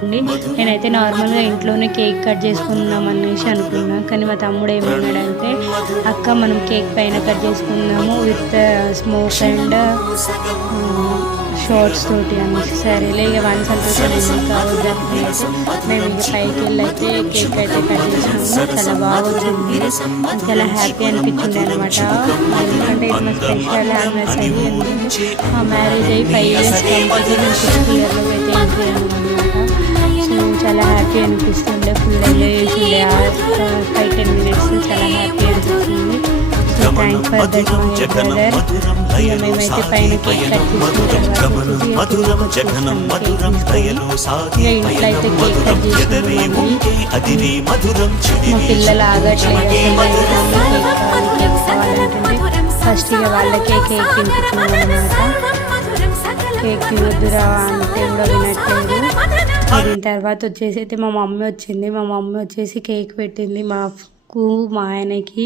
నేనైతే నార్మల్గా ఇంట్లోనే కేక్ కట్ చేసుకుందాం అనేసి అనుకున్నా, కానీ మా తమ్ముడు ఏమన్నాడంటే అక్క మనం కేక్ పైన కట్ చేసుకుందాము విత్ స్మోక్ అండ్ షార్ట్స్ తోటి అనేసి. సరేలే ఇక వన్స్ అంటే కావద్దని అయితే మేము ఇక పైకి వెళ్ళి అయితే కేక్ అయితే కట్ చేసినాము. చాలా బాగా వచ్చింది, చాలా హ్యాపీ అనిపించింది అనమాట. ఎందుకంటే ఇది మా స్పెషల్ యానివర్సరీ. మా మ్యారేజ్ అయ్యి 5 years కంప్లీట్, నేను 6th yearలో అయితే ఎంట్రీ అనమాట. సో చాలా హ్యాపీ అనిపిస్తుండే, ఫుల్ ఎంజాయ్ చేసిండే ఆ 5-10 minutes. చాలా హ్యాపీ అనిపించింది. So thanks for that my brother. ఇక మేమైతే పైన కేక్ కట్ చేసుకున్న తర్వాత ఇక ఇంట్లో అయితే కేక్ కట్ చేసుకున్నాము. మా పిల్లలు ఆగట్లేదు, కేక్ కావాలంటే ఫస్ట్ ఇక వాళ్ళకే కేక్ తినిపించినాం అనమాట. కేక్ తినొద్దురా అంటే కూడా వినట్లేదు. దీని తర్వాత వచ్చేసి అయితే మా మమ్మీ వచ్చింది. మా మమ్మీ వచ్చేసి కేక్ పెట్టింది మాకు, మా ఆయనకి.